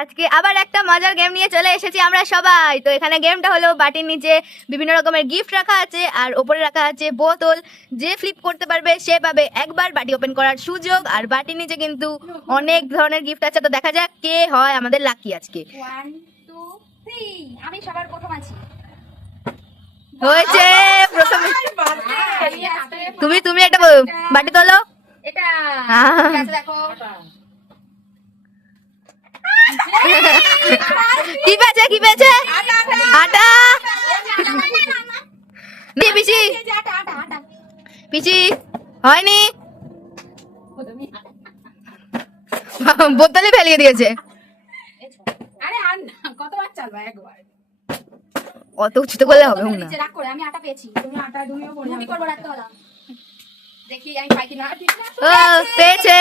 আজকে আবার একটা মজার গেম নিয়ে চলে এসেছি আমরা সবাই। তো এখানে গেমটা হলো বাটির নিচে বিভিন্ন রকমের গিফট রাখা আছে আর ওপরে রাখা আছে বোতল। যে ফ্লিপ করতে পারবে সে পাবে একবার বাটি ওপেন করার সুযোগ। আর বাটির নিচে কিন্তু অনেক ধরনের গিফট আছে। তো দেখা যাক কে হয় আমাদের লাকি আজকে। 1 2 3 আমি সবার প্রথম আছি। হয়েছে প্রথমে তুমি তুমি একটা বাটি তোলো। এটা হ্যাঁ। ঠিক আছে, দেখো কি পেয়েছে কি পেয়েছে? আটা। দিয়ে পিসি আটা আটা আটা পিসি হয়নি, বোতলে ফেলিয়ে দিয়েছে। আরে আর না, কতবার চালবা একবার। অত উঁচুতে করলে হবে না। নিচে রাখ করে আমি আটা পেয়েছি। তুমি আটা ডুবিও পড়ে আমি করব রাখতে হলো। দেখি আমি পাই কিনা। ও পেয়েছে।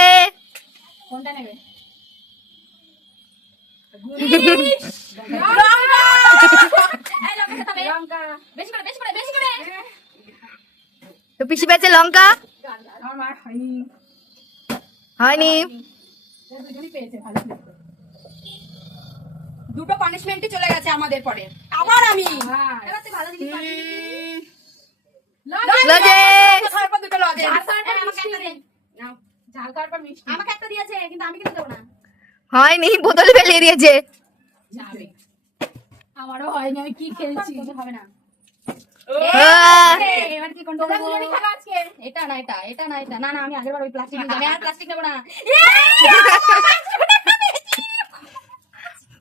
কোনটা নেবে? লঙ্কা। বেশি করে বেশি করে বেশি করে। তো পিসি পেয়েছে লঙ্কা। আমার মার হয়নি। হয়নি। দুজনই পেয়েছে, ভালো পেয়েছে। দুটো পানিশমেন্টই চলে গেছে আমাদের পরে। আবার আমি। এবার তুই ভালো জিনিস পাবি। লজেন্স। তারপর দুটো লজেন্স। আমাকে একটা দে। নাও। ঝাল খাওয়ার পর মিষ্টি। আমাকে একটা দিয়েছে কিন্তু আমি কিন্তু দেব না। হয়নি, বোতলে ফেলিয়ে দিয়েছে। যাবে। আমারও হয়নি, আমি কি খেলছি হবে না। এবার কি কোনটা নেব? এটা না এটা, এটা না এটা। না না আমি আগেরবার ওই প্লাস্টিক নিলাম। আমি আর প্লাস্টিক নেব না।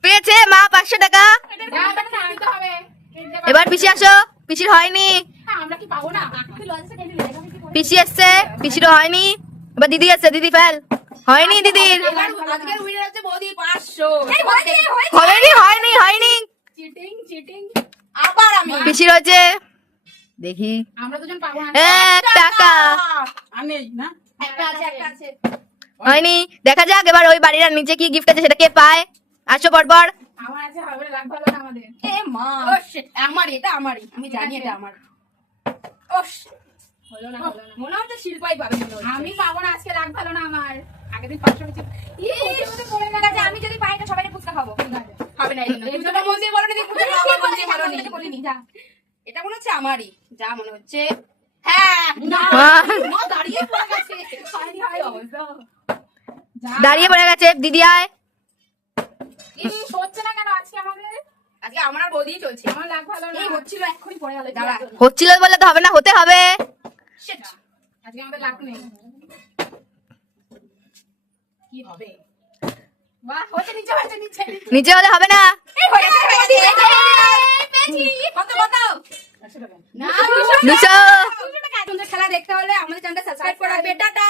পেয়েছে মা 500 টাকা। আমি তো হবে। এবার পিসি আসো। পিসির হয়নি। আমরা কি পাবো না? তুই লজেন্সে খেলবি না, এটা কি করবি? পিসি এসছে, পিসিরও হয়নি। এবার দিদি আসছে, দিদি ফেল। হয়নি দিদির। আজকের উইনার হচ্ছে বৌদি 500। হয়নি হয়নি হয়নি। Cheating cheating. আবার আমি। পিসির হয়েছে। দেখি আমরা দুজন পাবো না। 1 টাকা। আমি না। একটা আছে একটা আছে। হয়নি। দেখা যাক এবার ওই বাড়ির আর নিচে কি গিফট আছে সেটা কে পায়। আসো পরপর। আমার আছে, হবে লাগ ভালো না আমাদের। এ মা, ও শিট, আমারই এটা আমারই। আমি জানি এটা আমার। ওশ, হলো না হলো না। মনে হচ্ছে শিল্পাই পাবে মনে হচ্ছে। আমি পাবো না আজকে, লাগ ভালো না আমার। আগের দিন 500 পেয়েছি। ওতে পড়ে গেছে। আমি যদি পাই এটা সবাইকে ফুচকা খাবো। হবে না এই জন্য। তুমি মন দিয়ে বলো না, তুমি ফুচকা খাবো, মন দিয়ে বলো না। বলিনি যা। এটা মনে হচ্ছে আমারই। যা মনে হচ্ছে। হ্যাঁ, না না দাঁড়িয়ে পড়ে গেছে। হয়নি হয় অবস্থা। দাঁড়িয়ে পড়ে গেছে। দিদি আয়। হচ্ছে না কেন আজকে আমাদের? আজকে আমার আর বৌদিই চলছে। আমার লাগ ভালো না। এই হচ্ছিল এক্ষুনি পড়ে গেল। দাঁড়া। হচ্ছিল বলে তো হবে না, হতে হবে। শিট। আজকে আমাদের লাগ নেই। কি হবে? বাহ, হচ্ছে নিচে হচ্ছে নিচে। নিচে হলে হবে না। এই হয়ে গেছে হয়ে গেছে। পেয়েছি। কত কত? 100 টাকা। না 200। 200 টাকা। তোমাদের খেলা দেখতে হলে আমাদের চ্যানেলটা সাবস্ক্রাইব করে রাখবে। টাটা।